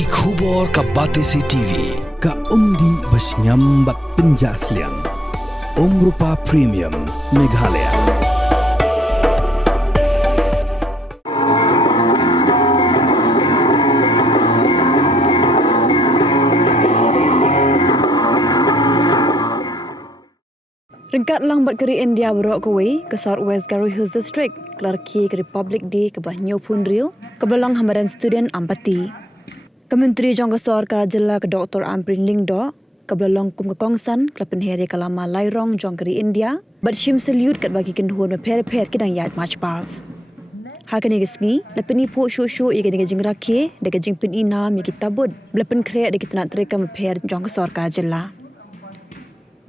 Ki khubor ka Batesi TV. Ka umdi basnyam bat penjaslian. Rupa Premium Meghalaya. Rengkat lang bat keri India berok kawai ke Southwest Garo Hills District, Rakhe ke Republic Day ke Bahnyo Punril, ke belang hamaran student Ampati. Kementeri Jong Kesor ke Jela ke Dr. Amareen Lingdo, ke belang kum ke Kongsan, ke Pynher ke Lama Lairong Jong keri India, bat shim salute kat bagi kenduhun meper-per ke dang yat march pass. Hakani gesni, lepeni po show ye ke jing Rakhe, de ke jing Pynher mi kitabud, belepen krek de kita nak terika meper Jong Kesor ke Jela.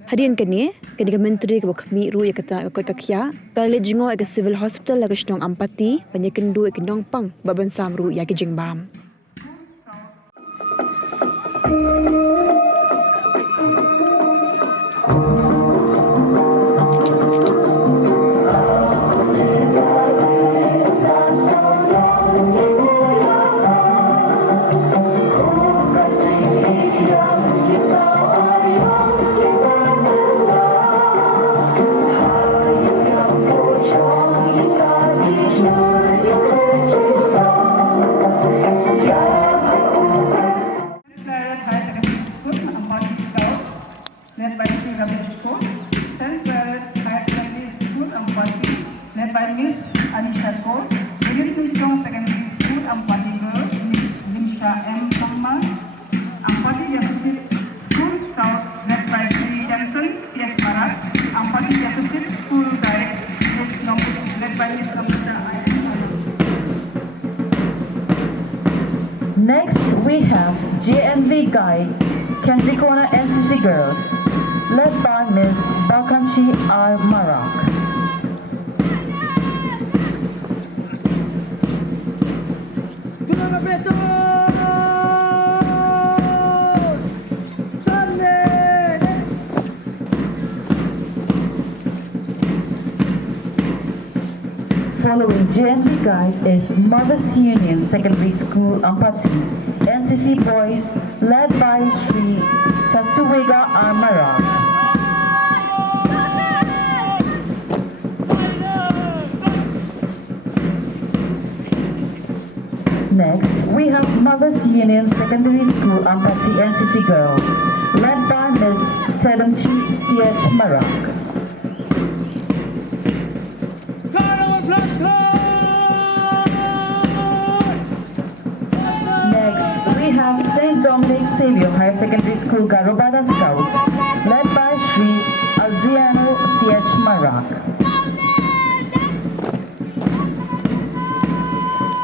Hadian kini menteri ke kami ru ya kata ko kakya kale jingo ke civil hospital la ke Jong Ampati banyak kendu ke Nong Pang baban samru ya ke Jingbam. Next, we have JNV Guide, Kendrikona NCC Girls, led by Ms. Balkanchi R. Marak. Following JNV Guide is Mothers Union Secondary School Ampati, NCC Boys, led by Sri Swgh Amara. Next, we have Mothers Union Secondary School Ampati, NCC Girls, led by Ms. Sedamchi C.H. Marak. We have St. Dominic Xavier Higher Secondary School Garobada Scouts, led by Sri Adriano C.H. Marak.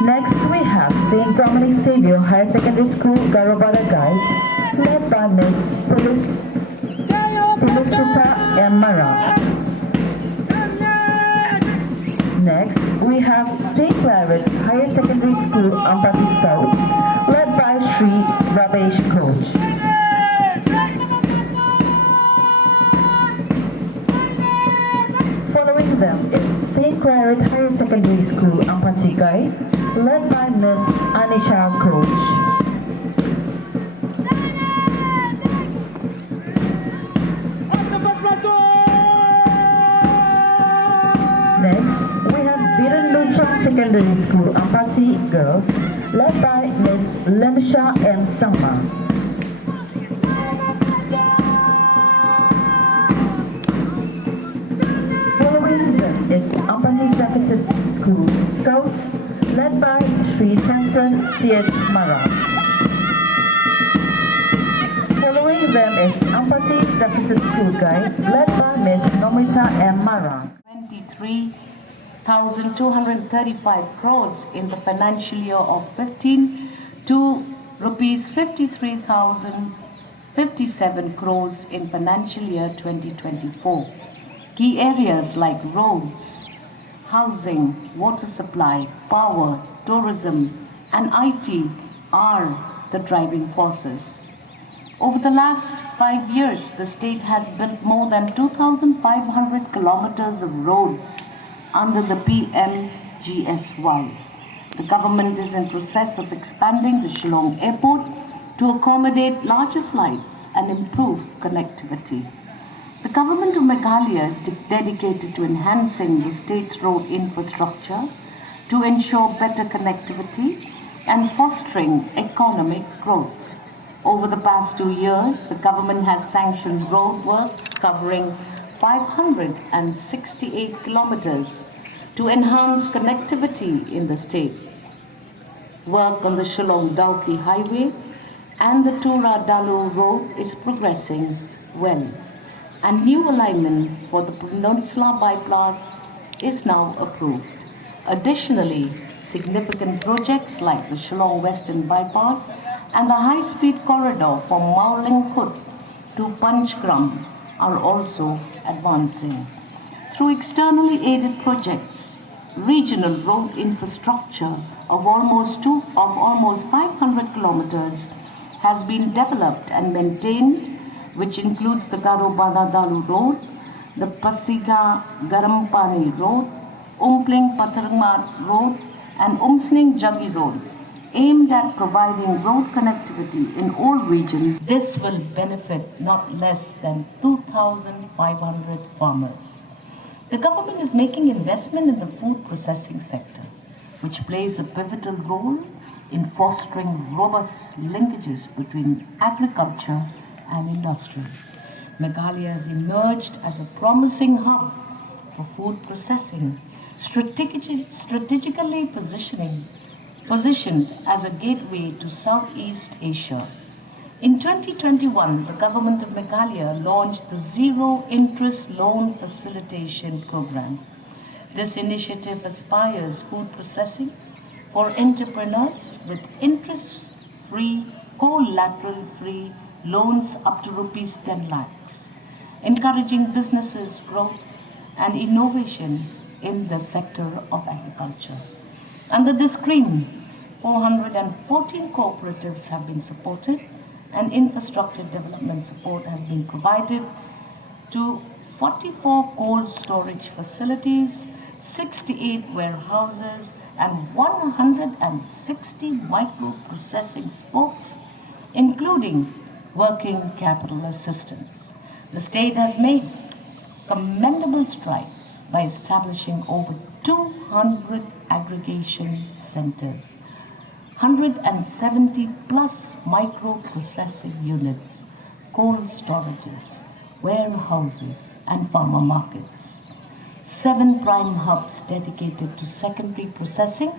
Next, we have St. Dominic Xavier Higher Secondary School Garobada Guide, led by Ms. Felicita M. Marak. Next, we have St. Claret Higher Secondary School Ampati South, led by Sri Ramesh Coach. Following them is St. Claret Higher Secondary School Ampati Guide, led by Ms. Anisha Coach. Next, we have Biranluchang Secondary School Ampati Girls, led by Ms. Lemsha M. Sangma. Following them is Ampati Deficit School Scouts, led by Sri Samson C.H. Mara. Following them is Ampati Deficit School Guide, led by Ms. Nomita M. Mara. 23,235 crores in the financial year of 15 to rupees 53,057 crores in financial year 2024. Key areas like roads, housing, water supply, power, tourism, and IT are the driving forces. Over the last 5 years, the state has built more than 2,500 kilometers of roads under the PMGSY. The government is in process of expanding the Shillong Airport to accommodate larger flights and improve connectivity. The government of Meghalaya is dedicated to enhancing the state's road infrastructure to ensure better connectivity and fostering economic growth. Over the past 2 years, the government has sanctioned road works covering 568 kilometers to enhance connectivity in the state. Work on the Shillong-Dauki highway and the Tura-Dalu road is progressing well. And new alignment for the Peninsula bypass is now approved. Additionally, significant projects like the Shillong Western bypass and the high-speed corridor from Maulingkut to Panchkram are also advancing. Through externally aided projects, regional road infrastructure of almost 500 kilometers has been developed and maintained, which includes the Garo-Banadalu Road, the Pasiga Garampani Road, Umpling Patharmat Road, and Umsning Jaggi Road, aimed at providing road connectivity in all regions. This will benefit not less than 2,500 farmers. The government is making investment in the food processing sector, which plays a pivotal role in fostering robust linkages between agriculture and industry. Meghalaya has emerged as a promising hub for food processing, strategically positioned as a gateway to Southeast Asia. In 2021, the government of Meghalaya launched the Zero Interest Loan Facilitation Program. This initiative aspires food processing for entrepreneurs with interest-free, collateral-free loans up to rupees 10 lakhs, encouraging businesses' growth and innovation in the sector of agriculture. Under this scheme, 414 cooperatives have been supported and infrastructure development support has been provided to 44 cold storage facilities, 68 warehouses, and 160 micro-processing spokes, including working capital assistance. The state has made commendable strides by establishing over 200 aggregation centers, 170 plus micro-processing units, cold storages, warehouses, and farmer markets. 7 prime hubs dedicated to secondary processing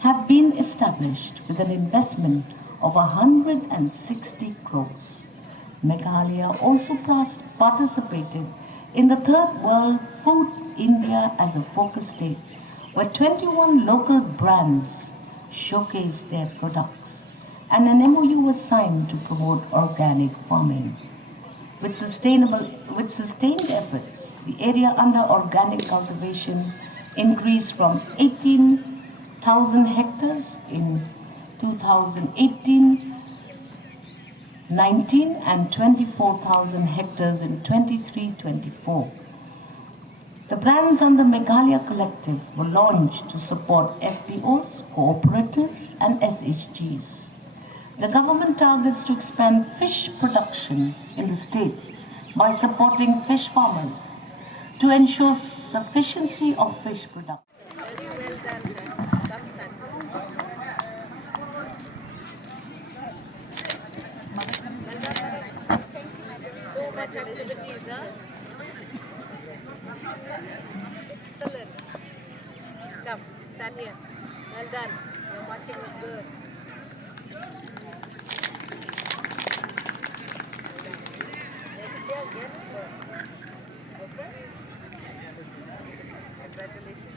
have been established with an investment of 160 crores. Meghalaya also participated in the Third World Food India as a focus state, where 21 local brands showcased their products, and an MOU was signed to promote organic farming. With sustained efforts, the area under organic cultivation increased from 18,000 hectares in 2018-19 and 24,000 hectares in 23-24. The brands under Meghalaya Collective were launched to support FPOs, cooperatives, and SHGs. The government targets to expand fish production in the state by supporting fish farmers to ensure sufficiency of fish production. Very well done. Come stand. So much activities, huh? Excellent. Come, stand here. Well done. You're watching us good. Next year, get first. Okay? Congratulations.